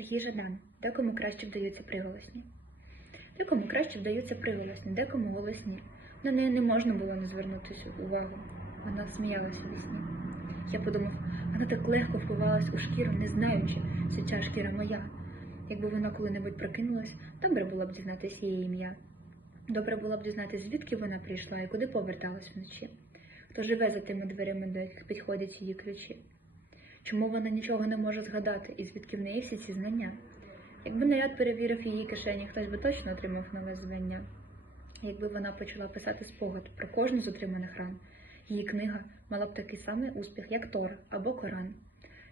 Сергій Жадан. Декому краще вдаються приголосні. Декому краще вдаються приголосні, декому голосні. На неї не можна було не звернутися увагу. Вона сміялася у сні. Я подумав, вона так легко впивалась у шкіру, не знаючи, що ця шкіра моя. Якби вона коли-небудь прокинулась, добре було б дізнатися її ім'я. Добре було б дізнатися, звідки вона прийшла і куди поверталась вночі. Хто живе за тими дверима, до яких підходять її ключі. Чому вона нічого не може згадати, і звідки в неї всі ці знання? Якби наряд перевірив її кишені, хтось би точно отримав нове звання. Якби вона почала писати спогад про кожну з отриманих ран, її книга мала б такий самий успіх, як Тор або Коран.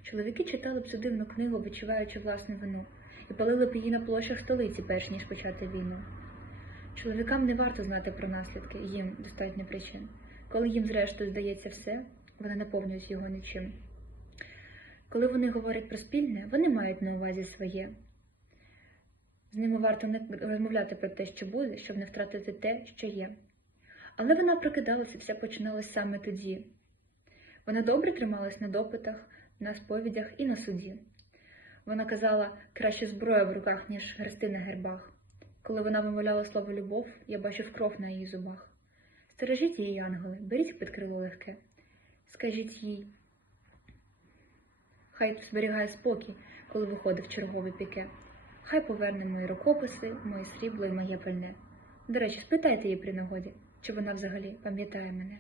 Чоловіки читали б цю дивну книгу, відчуваючи власну вину, і палили б її на площах столиці, перш ніж почати війну. Чоловікам не варто знати про наслідки, їм достатньо причин. Коли їм, зрештою, здається все, вони наповнюють його нічим. Коли вони говорять про спільне, вони мають на увазі своє. З ними варто не розмовляти про те, що буде, щоб не втратити те, що є. Але вона прокидалася, все починалось саме тоді. Вона добре трималась на допитах, на сповідях і на суді. Вона казала, краще зброя в руках, ніж грести на гербах. Коли вона вимовляла слово любов, я бачив кров на її зубах. Стережіть її, ангели, беріть під крило легке. Скажіть їй, хай зберігає спокій, коли виходить в чергове піке. Хай поверне мої рукописи, моє срібло і моє пальне. До речі, спитайте її при нагоді, чи вона взагалі пам'ятає мене.